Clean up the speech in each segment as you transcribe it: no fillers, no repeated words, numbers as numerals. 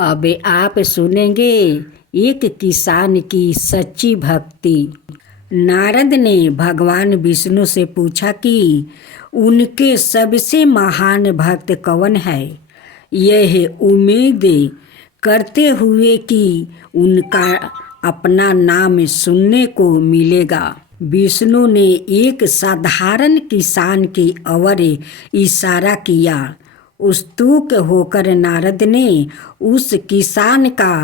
अब आप सुनेंगे एक किसान की सच्ची भक्ति। नारद ने भगवान विष्णु से पूछा कि उनके सबसे महान भक्त कौन है। यह उम्मीद करते हुए कि उनका अपना नाम सुनने को मिलेगा, विष्णु ने एक साधारण किसान की ओर इशारा किया। उत्सुक होकर नारद ने उस किसान का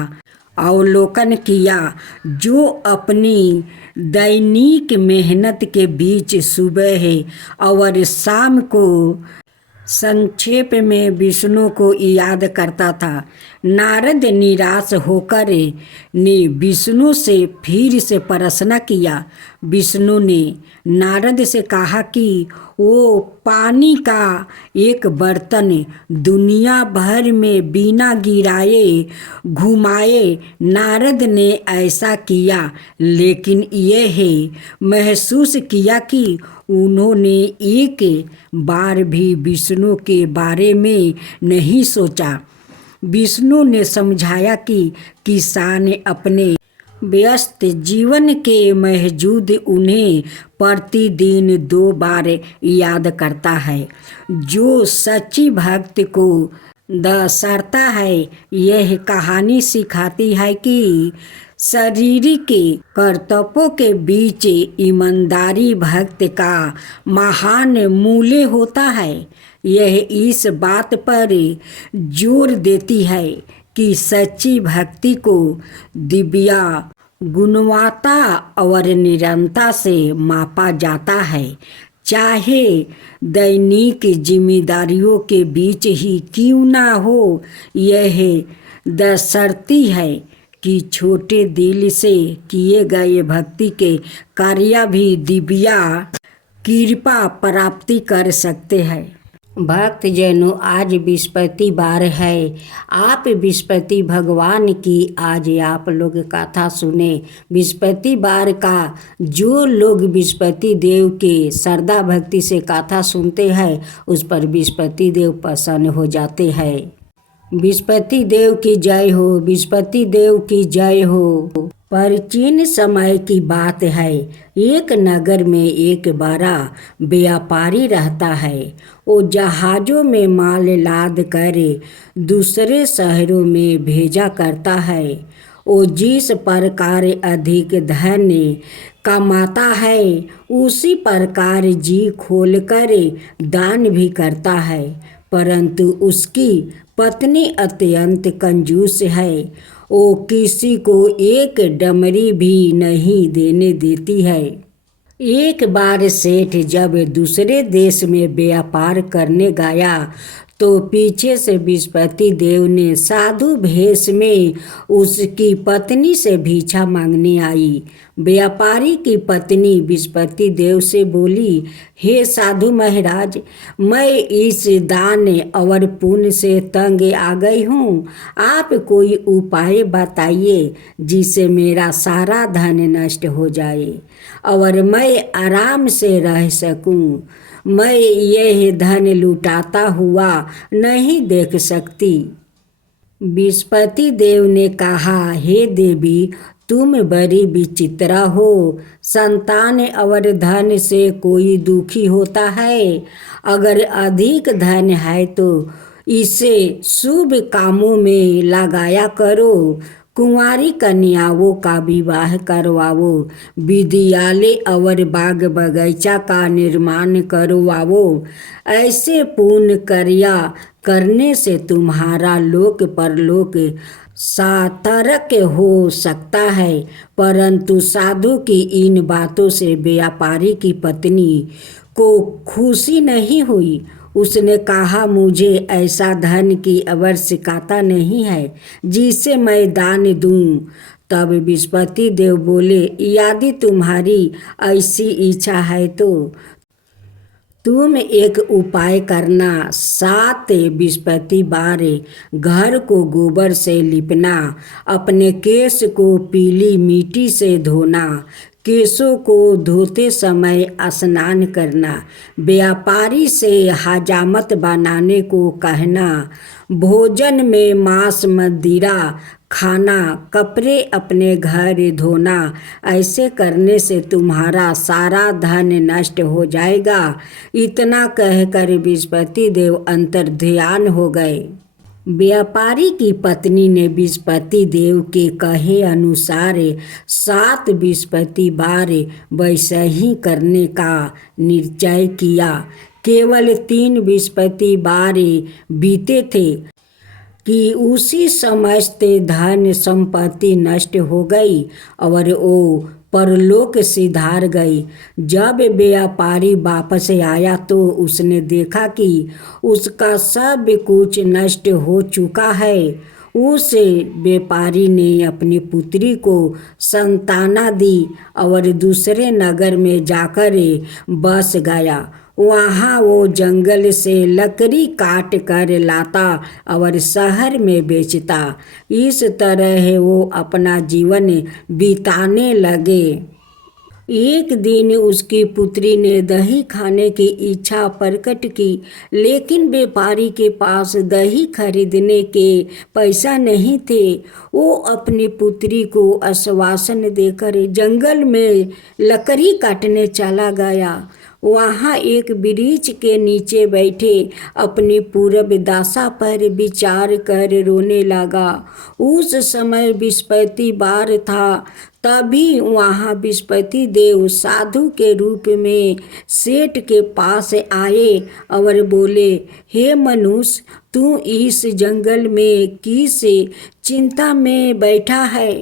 अवलोकन किया जो अपनी दैनिक मेहनत के बीच सुबह और शाम को संक्षेप में विष्णु को याद करता था। नारद निराश होकर ने विष्णु से फिर से प्रश्न किया। विष्णु ने नारद से कहा कि वो पानी का एक बर्तन दुनिया भर में बिना गिराए घुमाए। नारद ने ऐसा किया, लेकिन यह महसूस किया कि उन्होंने एक बार भी विष्णु के बारे में नहीं सोचा। विष्णु ने समझाया कि किसान अपने व्यस्त जीवन के बावजूद उन्हें प्रतिदिन 2 बार याद करता है। जो सच्ची भक्ति को दर्शाता है। यह कहानी सिखाती है कि शारीरिक कर्तव्यों के बीच ईमानदारी भक्ति का महान मूल्य होता है। यह इस बात पर जोर देती है कि सच्ची भक्ति को दिव्य गुणवत्ता और निरंतरता से मापा जाता है, चाहे दैनिक जिम्मेदारियों के बीच ही क्यों ना हो। यह दर्शाती है कि छोटे दिल से किए गए भक्ति के कार्य भी दिव्य कृपा प्राप्ति कर सकते हैं। भक्त जनों, आज बृहस्पतिवार है। आप बृहस्पति भगवान की आज आप लोग कथा सुने। बृहस्पतिवार का जो लोग बृहस्पति देव के श्रद्धा भक्ति से कथा सुनते हैं, उस पर बृहस्पति देव प्रसन्न हो जाते हैं। बृहस्पति देव की जय हो, बृहस्पति देव की जय हो। प्राचीन समय की बात है। एक नगर में एक बड़ा व्यापारी रहता है। वो जहाज़ों में माल लाद कर दूसरे शहरों में भेजा करता है। वो जिस प्रकार अधिक धन कमाता है, उसी प्रकार जी खोलकर दान भी करता है। परंतु उसकी पत्नी अत्यंत कंजूस है। वो किसी को एक डमरी भी नहीं देने देती है। एक बार सेठ जब दूसरे देश में व्यापार करने गया तो पीछे से बृहस्पति देव ने साधु भेष में उसकी पत्नी से भिक्षा मांगने आई। व्यापारी की पत्नी बृहस्पति देव से बोली, हे साधु महाराज, मैं इस दान और पुण्य से तंग आ गई हूँ। आप कोई उपाय बताइए जिससे मेरा सारा धन नष्ट हो जाए और मैं आराम से रह सकूँ। मैं यह धन लुटाता हुआ नहीं देख सकती। बृहस्पति देव ने कहा, हे देवी, तुम बड़ी विचित्र हो। संतान और धन से कोई दुखी होता है। अगर अधिक धन है तो इसे शुभ कामों में लगाया करो। कुंवारी कन्याओं का विवाह करवाओ, विद्यालय और बाग बगीचा का निर्माण करवाओ। ऐसे पुण्य कार्य करने से तुम्हारा लोक परलोक सार्थक हो सकता है। परंतु साधु की इन बातों से व्यापारी की पत्नी को खुशी नहीं हुई। उसने कहा, मुझे ऐसा धन की आवश्यकता नहीं है जिसे मैं दान दूं। तब बृहस्पति देव बोले, यदि तुम्हारी ऐसी इच्छा है तो तुम एक उपाय करना। 7 बृहस्पतिवार घर को गोबर से लिपना, अपने केश को पीली मिट्टी से धोना, केशों को धोते समय स्नान करना, व्यापारी से हजामत बनाने को कहना, भोजन में मांस मदिरा खाना, कपड़े अपने घर धोना, ऐसे करने से तुम्हारा सारा धन नष्ट हो जाएगा। इतना कहकर बृहस्पति देव अंतर्ध्यान हो गए। व्यापारी की पत्नी ने बृहस्पति देव के कहे अनुसार 7 बृहस्पति बार वैसे ही करने का निश्चय किया। केवल 3 बृहस्पति बार बीते थे कि उसी समस्त धन संपत्ति नष्ट हो गई और वो परलोक सिधार गई। जब व्यापारी वापस आया तो उसने देखा कि उसका सब कुछ नष्ट हो चुका है। उस व्यापारी ने अपनी पुत्री को संताना दी और दूसरे नगर में जाकर बस गया। वहाँ वो जंगल से लकड़ी काट कर लाता और शहर में बेचता। इस तरह वो अपना जीवन बिताने लगे। एक दिन उसकी पुत्री ने दही खाने की इच्छा प्रकट की, लेकिन व्यापारी के पास दही खरीदने के पैसा नहीं थे। वो अपनी पुत्री को आश्वासन देकर जंगल में लकड़ी काटने चला गया। वहाँ एक वृक्ष के नीचे बैठे अपनी पूर्व दशा पर विचार कर रोने लगा। उस समय बृहस्पतिवार था। तभी वहाँ बृहस्पति देव साधु के रूप में सेठ के पास आए और बोले, हे मनुष्य, तू इस जंगल में किस चिंता में बैठा है?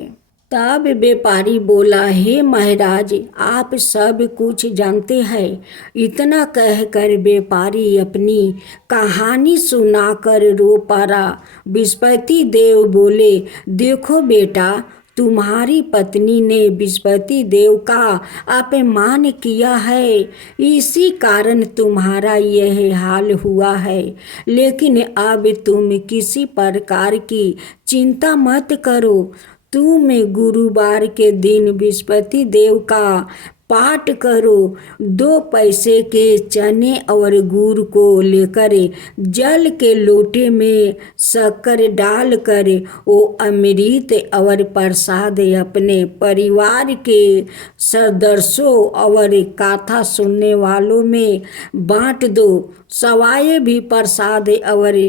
तब व्यापारी बोला, हे महाराज, आप सब कुछ जानते हैं। इतना कहकर व्यापारी अपनी कहानी सुनाकर रो पड़ा। बृहस्पति देव बोले, देखो बेटा, तुम्हारी पत्नी ने बृहस्पति देव का अपमान किया है, इसी कारण तुम्हारा यह हाल हुआ है। लेकिन अब तुम किसी प्रकार की चिंता मत करो। तुम गुरुवार के दिन बृहस्पति देव का पाठ करो। 2 पैसे के चने और गुड़ को लेकर जल के लोटे में शक्कर डालकर वो अमृत और प्रसाद अपने परिवार के सदस्यों और कथा सुनने वालों में बांट दो। सवाए भी प्रसाद और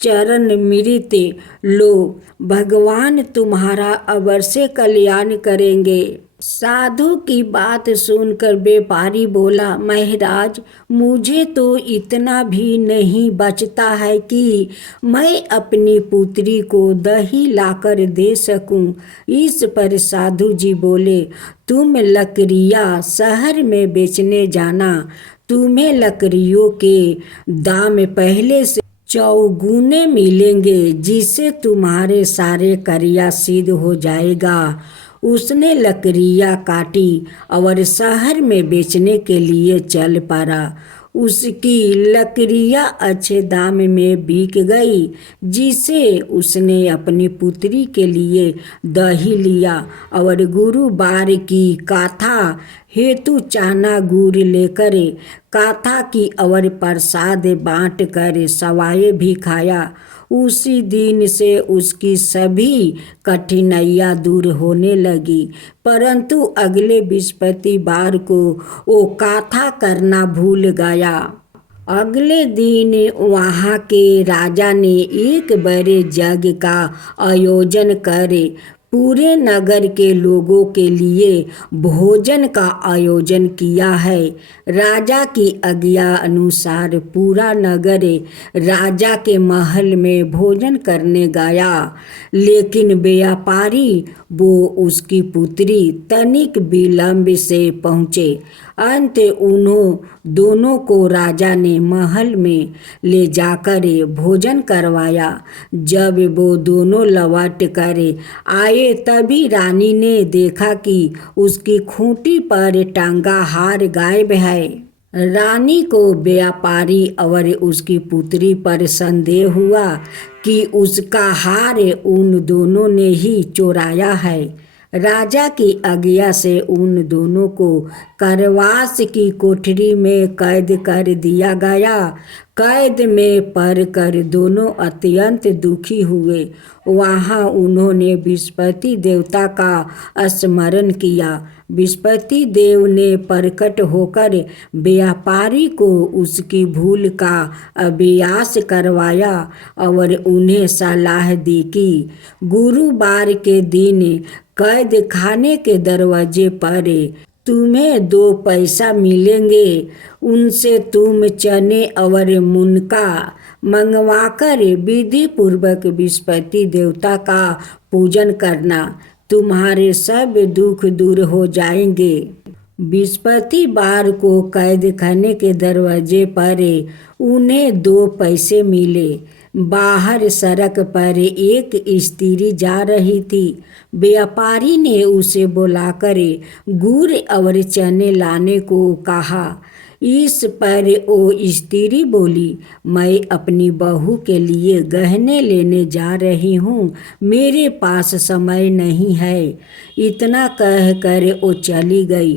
चरण मृत लो, भगवान तुम्हारा अवश्य कल्याण करेंगे। साधु की बात सुनकर व्यापारी बोला, महाराज, मुझे तो इतना भी नहीं बचता है कि मैं अपनी पुत्री को दही लाकर दे सकूं। इस पर साधु जी बोले, तुम लकड़ियाँ शहर में बेचने जाना। तुम्हें लकड़ियों के दाम पहले से चौगुने मिलेंगे, जिससे तुम्हारे सारे कार्य सिद्ध हो जाएगा। उसने लकड़ियाँ काटी और शहर में बेचने के लिए चल पड़ा। उसकी लकड़ियाँ अच्छे दाम में बिक गई, जिसे उसने अपनी पुत्री के लिए दही लिया और गुरुवार की कथा हेतु चना गुड़ लेकर कथा की और प्रसाद बांट कर सवाए भी खाया। उसी दिन से उसकी सभी कठिनाइयाँ दूर होने लगी। परंतु अगले बृहस्पतिवार को वो कथा करना भूल गया। अगले दिन वहाँ के राजा ने एक बड़े यज्ञ का आयोजन कर पूरे नगर के लोगों के लिए भोजन का आयोजन किया है। राजा की आज्ञा अनुसार पूरा नगर राजा के महल में भोजन करने गया, लेकिन व्यापारी वो उसकी पुत्री तनिक विलंब से पहुँचे। अंत उन्हों दोनों को राजा ने महल में ले जाकर भोजन करवाया। जब वो दोनों लौट कर आए तभी रानी ने देखा कि उसकी खूंटी पर टंगा हार गायब है। रानी को व्यापारी और उसकी पुत्री पर संदेह हुआ कि उसका हार उन दोनों ने ही चुराया है। राजा की आज्ञा से उन दोनों को कारावास की कोठरी में कैद कर दिया गया। कैद में पड़ कर दोनों अत्यंत दुखी हुए। वहाँ उन्होंने बृहस्पति देवता का स्मरण किया। बृहस्पति देव ने प्रकट होकर व्यापारी को उसकी भूल का अभ्यास करवाया और उन्हें सलाह दी कि गुरुवार के दिन कैद खाने के दरवाजे पर तुम्हें 2 पैसा मिलेंगे। उनसे तुम चने और मुनका मंगवाकर विधि पूर्वक बृहस्पति देवता का पूजन करना। तुम्हारे सब दुख दूर हो जाएंगे। बृहस्पतिवार को कैद खाने के दरवाजे पर उन्हें 2 पैसे मिले। बाहर सड़क पर एक स्त्री जा रही थी। व्यापारी ने उसे बुलाकर गुड़ और चने लाने को कहा। इस पर वो स्त्री बोली, मैं अपनी बहू के लिए गहने लेने जा रही हूँ, मेरे पास समय नहीं है। इतना कहकर वो चली गई।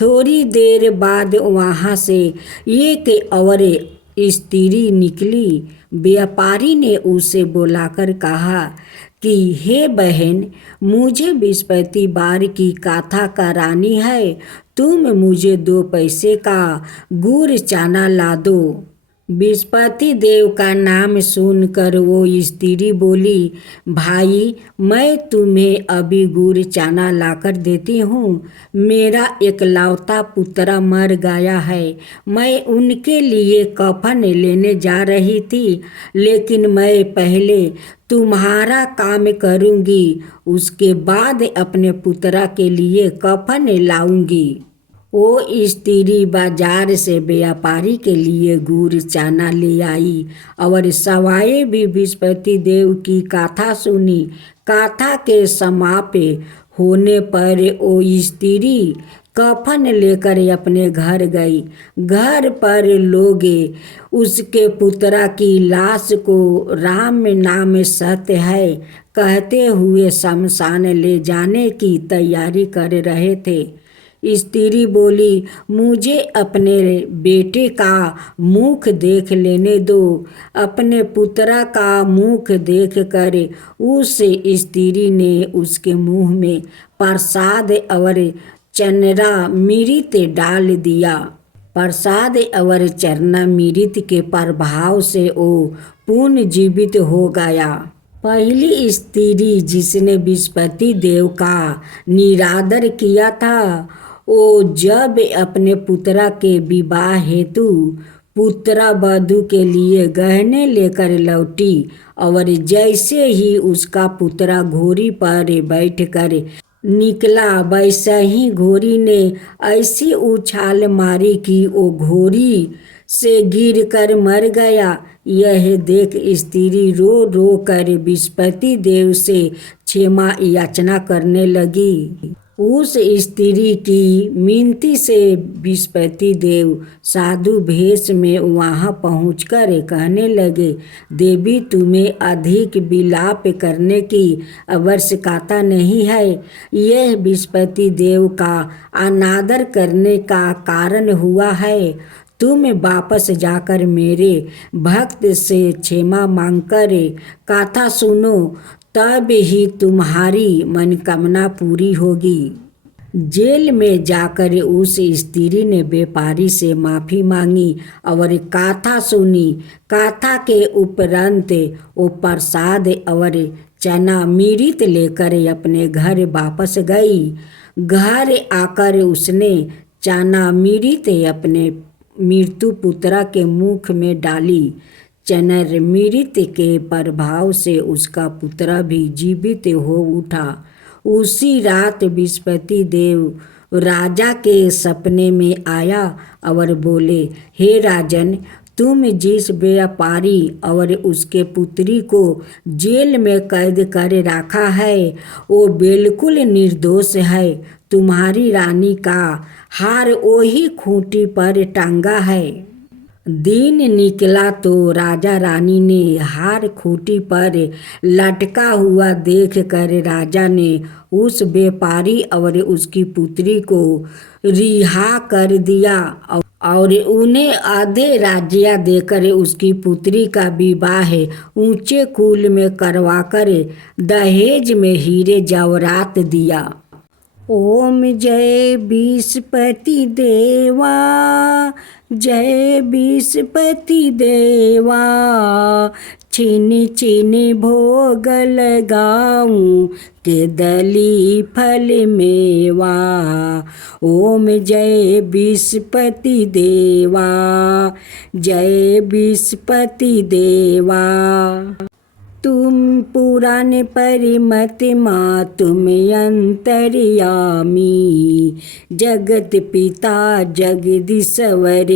थोड़ी देर बाद वहाँ से एक और स्त्री निकली। व्यापारी ने उसे बुलाकर कहा कि हे बहन, मुझे बृहस्पतिवार की कथा करानी है, तुम मुझे 2 पैसे का गुड़ चना ला दो। बृहस्पति देव का नाम सुनकर वो स्त्री बोली, भाई मैं तुम्हें अभी गुड़ चना लाकर देती हूँ। मेरा एकलौता पुत्र मर गया है। मैं उनके लिए कफन लेने जा रही थी, लेकिन मैं पहले तुम्हारा काम करूँगी, उसके बाद अपने पुत्र के लिए कफन लाऊंगी। वो स्त्री बाजार से व्यापारी के लिए गुड़ चना ले आई और सवाए भी बृहस्पति देव की कथा सुनी। कथा के समाप्त होने पर वो स्त्री कफन लेकर अपने घर गई। घर पर लोग उसके पुत्र की लाश को राम नाम सत्य है कहते हुए शमशान ले जाने की तैयारी कर रहे थे। स्त्री बोली, मुझे अपने बेटे का मुख देख लेने दो। अपने पुत्र का मुख देखकर उस स्त्री ने उसके मुंह में प्रसाद और चरणामृत डाल दिया। प्रसाद और चरणामृत के प्रभाव से वो पुनर्जीवित हो गया। पहली स्त्री जिसने बृहस्पति देव का निरादर किया था, वो जब अपने पुत्र के विवाह हेतु पुत्र वधू के लिए गहने लेकर लौटी और जैसे ही उसका पुत्र घोड़ी पर बैठकर निकला, वैसे ही घोड़ी ने ऐसी उछाल मारी कि वो घोड़ी से गिरकर मर गया। यह देख स्त्री रो रो कर बृहस्पति देव से क्षमा याचना करने लगी। उस स्त्री की मिनती से बृहस्पति देव साधु भेष में वहाँ पहुंचकर कहने लगे, देवी तुम्हें अधिक विलाप करने की आवश्यकता नहीं है। यह बृहस्पति देव का अनादर करने का कारण हुआ है। तुम वापस जाकर मेरे भक्त से क्षमा मांगकर कथा सुनो, तब ही तुम्हारी मनोकामना पूरी होगी। जेल में जाकर उस स्त्री ने व्यापारी से माफ़ी मांगी और कथा सुनी। कथा के उपरांत वो प्रसाद और चरणामृत लेकर अपने घर वापस गई। घर आकर उसने चरणामृत अपने मृत्यु पुत्र के मुख में डाली। चरणामृत के प्रभाव से उसका पुत्र भी जीवित हो उठा। उसी रात बृहस्पति देव राजा के सपने में आया और बोले, हे राजन, तुम जिस व्यापारी और उसके पुत्री को जेल में कैद कर रखा है, वो बिल्कुल निर्दोष है। तुम्हारी रानी का हार वही खूंटी पर टांगा है। दिन निकला तो राजा रानी ने हार खूंटी पर लटका हुआ देख कर राजा ने उस व्यापारी और उसकी पुत्री को रिहा कर दिया और उन्हें आधे राज्य देकर उसकी पुत्री का विवाह ऊंचे कुल में करवाकर दहेज में हीरे जवाहरात दिया। ओम जय विस्पति देवा, जय विस्पति देवा, छिनी छिनी भोग लगाऊं के दली फल मेवा। ओम जय विस्पति देवा, जय विस्पति देवा। तुम पुराण परिमत माँ तुम अंतर्यामी, जगत पिता जगदीश्वर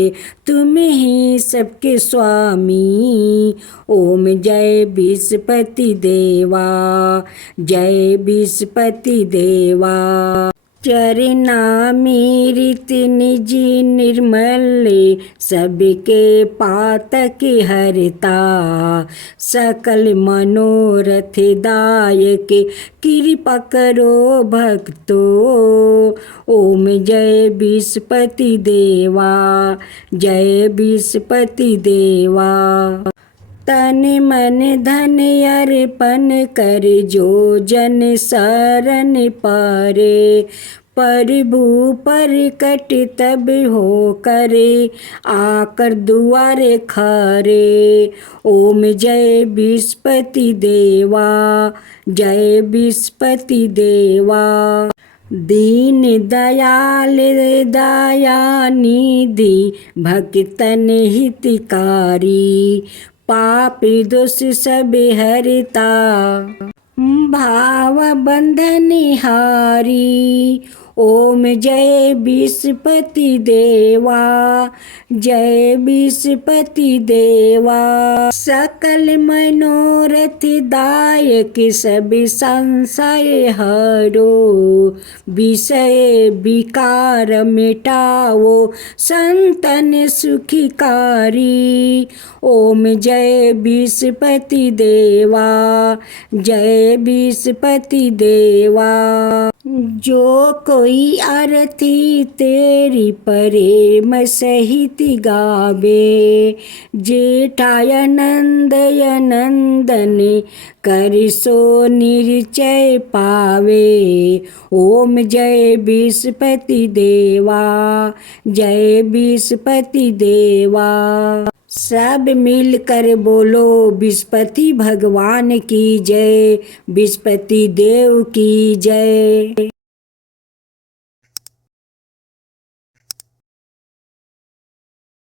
तुम ही सबके स्वामी। ओम जय विस्पति देवा, जय विस्पति देवा। चरनामृत निज निर्मल सबके पातक हरता, सकल मनोरथ दायक कृपा करो भक्तो। ओम जय विस्पति देवा, जय विस्पति देवा। तन मन धन अर्पण कर जो जन शरण पारे, प्रभु प्रकट तब हो करे आकर दुआरे खरे। ओम जय विस्पति देवा, जय विस्पति देवा। दीन दयाल दया निधि भक्तन हितकारी, पाप दोष सब हरता भाव बंधन हारी। ओम जय विस्पति देवा, जय विस्पति देवा। सकल मनोरथ दायक सब संशय हरो, विषय विकार मिटाओ संतन सुखकारी। ओम जय विस्पति देवा, जय विस्पति देवा। जो कोई आरती तेरी प्रेम सहित गावे, जेठाय नंदय नंदन कर सो निश्चय पावे। ओम जय विस्पति देवा, जय विस्पति देवा। सब मिलकर बोलो विस्पति भगवान की जय, विस्पति देव की जय।